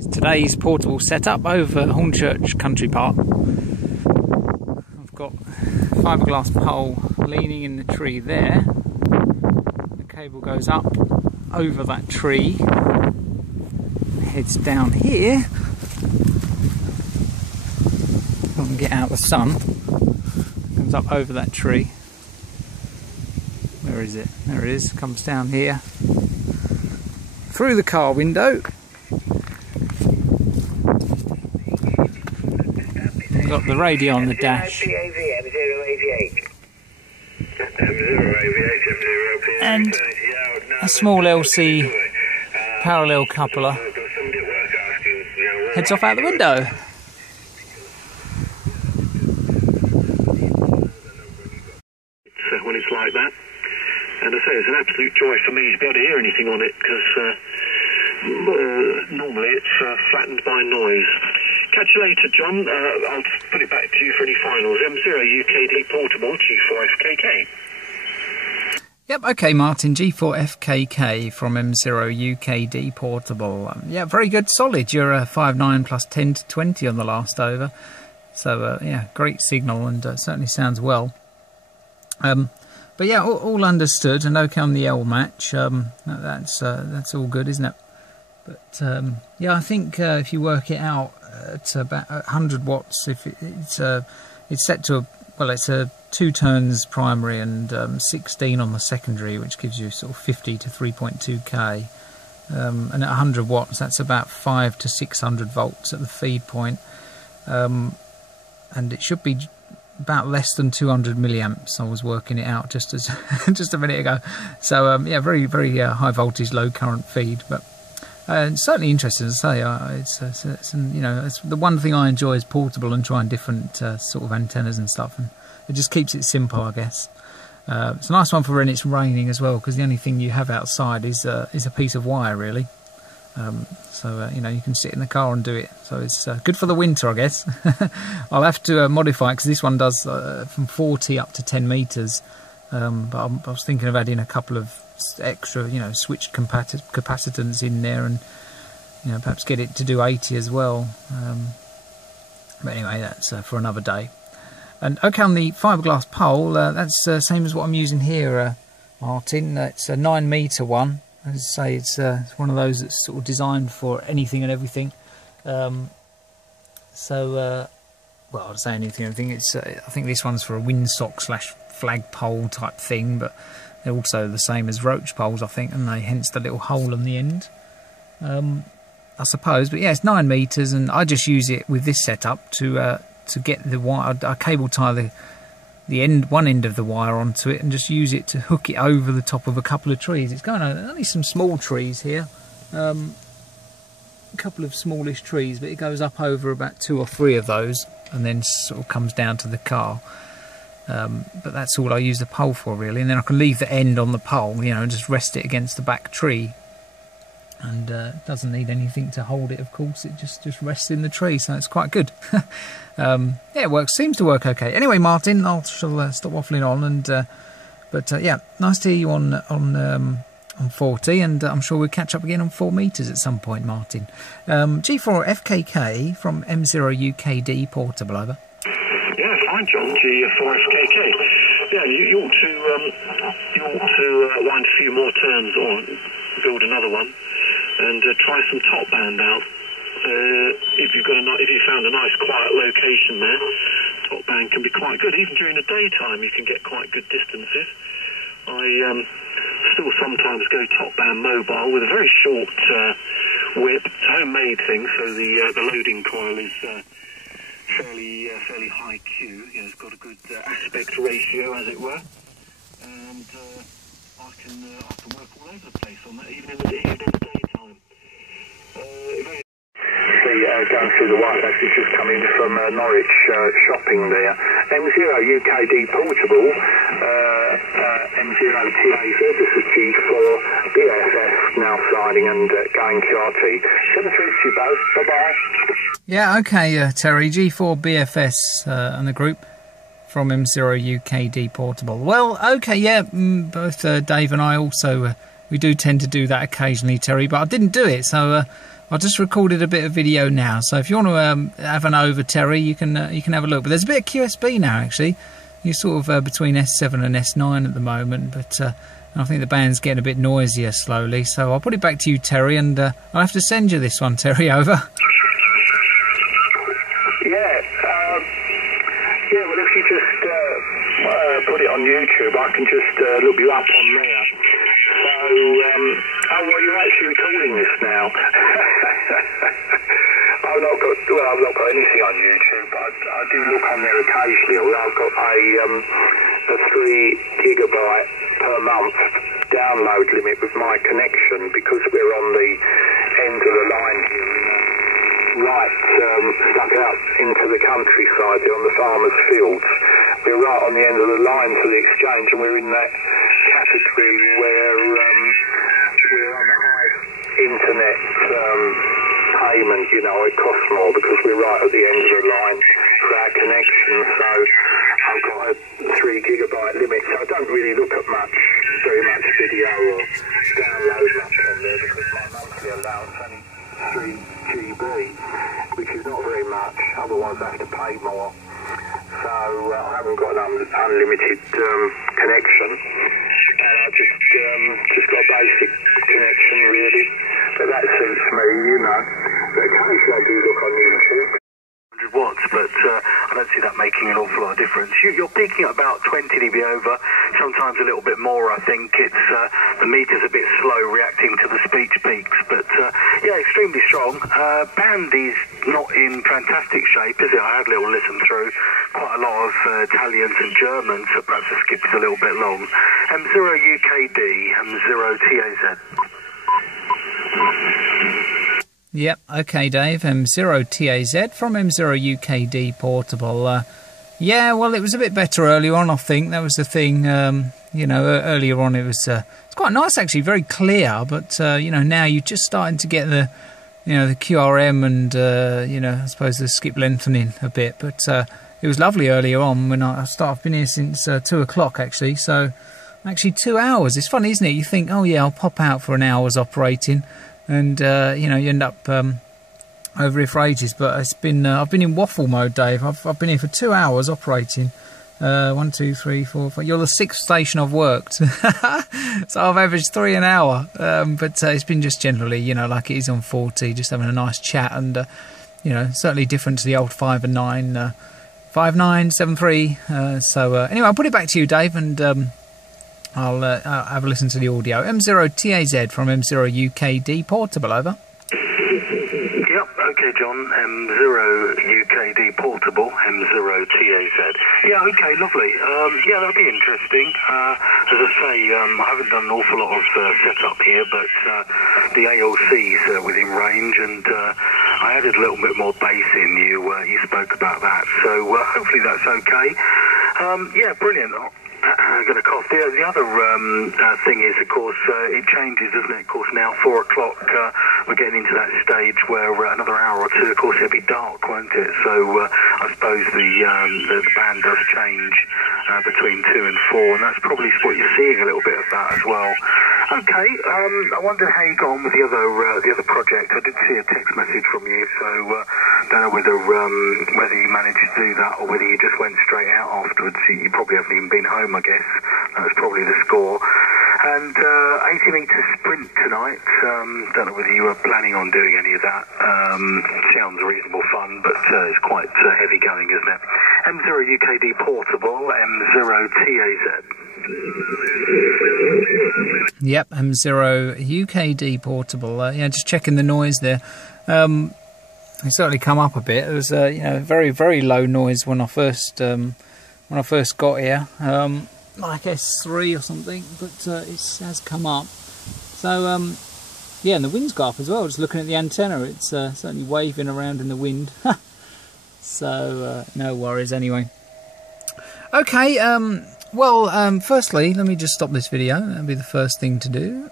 Today's portable setup over Hornchurch Country Park. I've got a fiberglass pole leaning in the tree there. The cable goes up over that tree, heads down here. I can get out the sun. Comes up over that tree. Where is it? There it is. Comes down here through the car window. Got the radio on the dash and a small LC parallel coupler heads off out the window. When it's like that, and I say it's an absolute joy for me to be able to hear anything on it, because normally it's flattened by noise. Catch you later, John. I'll put it back to you for any finals. M0UKD portable, G4FKK. Yep, okay, Martin, G4FKK from M0UKD portable. Yeah, very good, solid. You're 5.9 plus 10 to 20 on the last over. So, yeah, great signal, and certainly sounds well. But yeah, all understood, and okay on the L match. That's all good, isn't it? But yeah, I think if you work it out, it's about 100 watts. If it's set to it's a 2 turns primary and 16 on the secondary, which gives you sort of 50 to 3.2k. And at 100 watts, that's about 5 to 600 volts at the feed point, and it should be about less than 200 milliamps. I was working it out just a minute ago. So yeah, very high voltage, low current feed, but certainly interesting to say. It's the one thing I enjoy is portable and trying different sort of antennas and stuff, and it just keeps it simple, I guess. It's a nice one for when it's raining as well, because the only thing you have outside is a piece of wire, really. So you know, you can sit in the car and do it. So it's good for the winter, I guess. I'll have to modify it, because this one does from 40 up to 10 meters. But I was thinking of adding a couple of extra, switched capacitance in there, and perhaps get it to do 80 as well. But anyway, that's for another day. And okay, on the fiberglass pole, that's the same as what I'm using here, Martin. It's a 9 meter one. As I say, it's one of those that's sort of designed for anything and everything. Well, I'd say anything and everything. It's I think this one's for a windsock / flagpole type thing, but they're also the same as roach poles, I think, and they hence the little hole on the end, I suppose. But yeah, it's 9 meters, and I just use it with this setup to get the wire. I cable tie one end of the wire onto it, and just use it to hook it over the top of a couple of trees. It's going on only some small trees here, a couple of smallish trees, but it goes up over about 2 or 3 of those, and then sort of comes down to the car. But that's all I use the pole for, really. And then I can leave the end on the pole, and just rest it against the back tree, and it doesn't need anything to hold it, of course. It just rests in the tree, so it's quite good. Yeah, it seems to work okay. Anyway, Martin, I shall stop waffling on, and but yeah, nice to hear you on 40, and I'm sure we'll catch up again on 4 meters at some point, Martin. G4FKK from M0UKD portable, over. Yeah, fine, John. G4FKK. Yeah, you ought to wind a few more turns, or build another one, and try some top band out. If you found a nice quiet location there, top band can be quite good. Even during the daytime, you can get quite good distances. I still sometimes go top band mobile with a very short whip. It's a homemade thing, so the loading coil is fairly high Q. It's got a good aspect ratio, as it were, and I can work all over the place on that, even in the daytime. Going through the white that's just coming from Norwich shopping there. M0UKD portable, M0TA, this is G4 BFS, now sliding and going QRT. 7 through to you both. Bye-bye. Yeah, okay, Terry, G4 BFS and the group from M0UKD portable. Well, okay, yeah, both Dave and I also, we do tend to do that occasionally, Terry, but I didn't do it, so I just recorded a bit of video now, so if you want to have an over, Terry, you can have a look. But there's a bit of QSB now, actually. You're sort of between S7 and S9 at the moment, but I think the band's getting a bit noisier slowly. So I'll put it back to you, Terry, and I'll have to send you this one, Terry, over. Yeah, well, if you just put it on YouTube, I can just look you up on there. So, oh, well, you're actually recording this now. I've not got anything on YouTube, but I do look on there occasionally. Although I've got a 3 gigabyte per month download limit with my connection, because we're on the end of the line here. Right, stuck out into the countryside on the farmers' fields. We're right on the end of the line to the exchange, and we're in that category where we're on the highest internet payment. You know, it costs more because we're right at the end of the line for our connection. So I've got a 3 gigabyte limit, so I don't really look at very much video or download much on there, because my monthly allowance only 3 GB, which is not very much, otherwise I have to pay more. So I haven't got an unlimited connection, and I just got a basic connection really, but that suits me, you know. But occasionally I do look on YouTube. 100 watts, but I don't see that making an awful lot of difference. You're peaking at about 20 dB over, sometimes a little bit more. I think it's the meter's a bit slow reacting to the speech peaks, but yeah, extremely strong. Band is not in fantastic shape, is it? I had a little listen through, quite a lot of Italians and Germans, so perhaps the skip is a little bit long. M0UKD, M0TAZ. Yep, okay, Dave. M0TAZ from M0UKD Portable. Yeah, well, it was a bit better earlier on, I think. That was the thing. You know, earlier on it was it's quite nice, actually, very clear. But you know, now you're just starting to get the, you know, the QRM and you know, I suppose the skip lengthening a bit. But it was lovely earlier on when I've been here since 2 o'clock actually. So actually 2 hours. It's funny, isn't it? You think, oh yeah, I'll pop out for an hour's operating. And you know, you end up over here for ages. But it's been I've been in waffle mode, Dave. I've been here for 2 hours operating. 1, 2, 3, 4, 5. You're the 6th station I've worked, so I've averaged 3 an hour. But it's been just generally, you know, like it is on 40, just having a nice chat, and you know, certainly different to the old 5 and 9, 5, 9, 7, 3. So anyway, I'll put it back to you, Dave, and. I'll have a listen to the audio. M0TAZ from M0UKD Portable, over. Yep, okay, John. M0UKD Portable, M0TAZ. Yeah, okay, lovely. Yeah, that'll be interesting. As I say, I haven't done an awful lot of setup here, but the ALC's within range, and I added a little bit more bass in. You spoke about that, so hopefully that's okay. Yeah, brilliant. I'm going to cough. The other thing is, of course, it changes, doesn't it? Of course, now 4 o'clock, we're getting into that stage where another hour or two, of course, it'll be dark, won't it? So I suppose the band does change between 2 and 4, and that's probably what you're seeing a little bit of that as well. Okay, I wonder how you got on with the other project. I did see a text message from you, so don't know whether you managed to do that or whether you just went straight out afterwards. You probably haven't even been home, I guess. That was probably the score. And 80-metre sprint tonight. Don't know whether you were planning on doing any of that. Sounds reasonable fun, but it's quite heavy going, isn't it? M0UKD Portable, M0TAZ. Yep, M0UKD Portable. Yeah, just checking the noise there. It's certainly come up a bit. It was you know, very, very low noise when I first got here, like S3 or something, but it has come up. So yeah, and the wind's got up as well. Just looking at the antenna, it's certainly waving around in the wind. So no worries anyway. Okay, well, firstly, let me just stop this video. That'll be the first thing to do.